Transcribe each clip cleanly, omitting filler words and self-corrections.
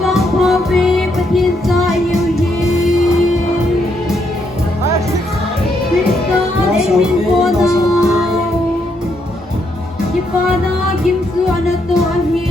vangkho pathin sa yêu hi Krishna Denglen ko na Ipada kimsu anato ahi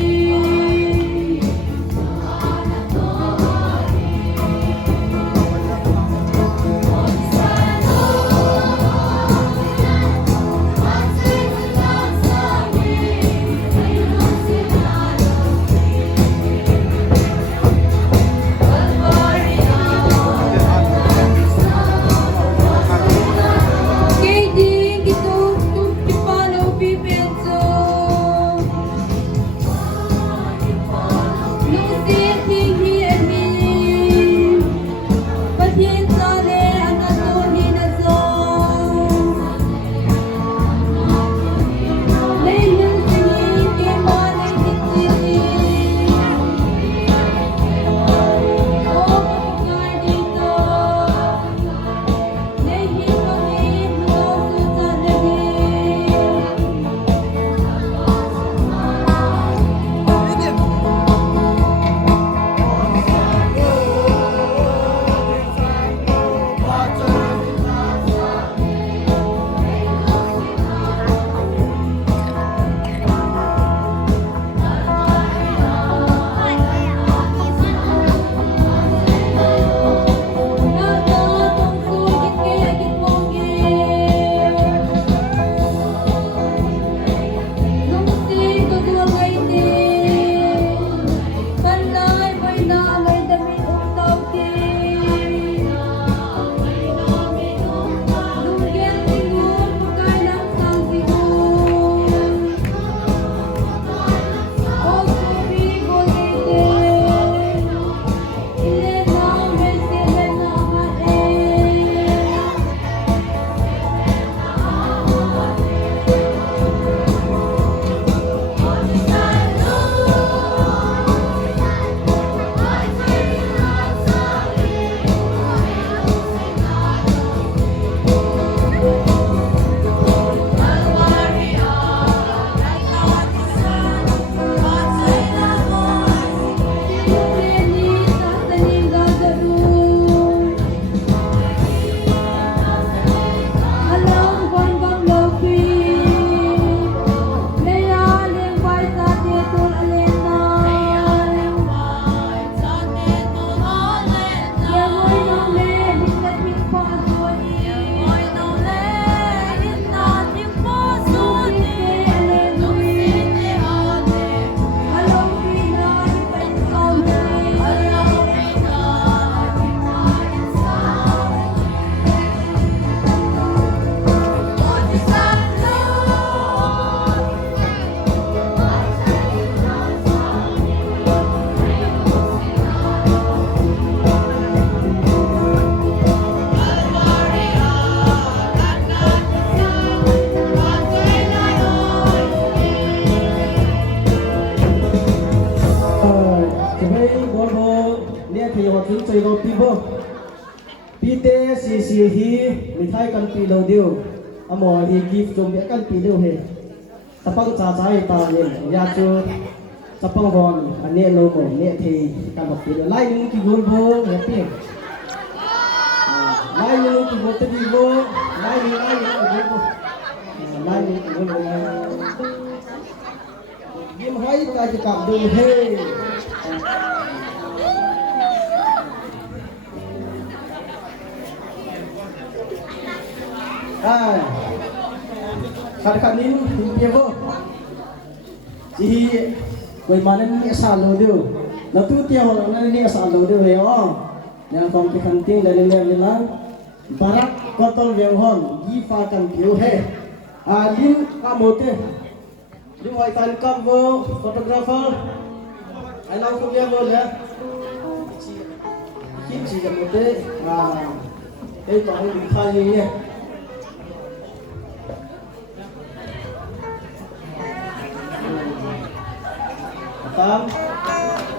Tehsi hi mithai kan pi lo diu amo hi gift jom ya kan pi diu he tapang cha chai ta ye ya chu tapang bon ane lo mo ne thi kan pi lai nu ki gol bo ya pi lai nu ki bo te ki bo lai nu ki bo lai nu ki bo yim hai ta ki kap du he Kadang-kadang ini bo, jadi kau mana ni asal lo dia, lalu tiap orang ni asal lo dia ya, yang kongsi kanting dari level barak kotol Lenkhom, gifakan kau he, lim kamote, lim waitan kam bo, fotografer, anak kau dia bo ya, kimchi kamote, itu aku dikhali ni. Tam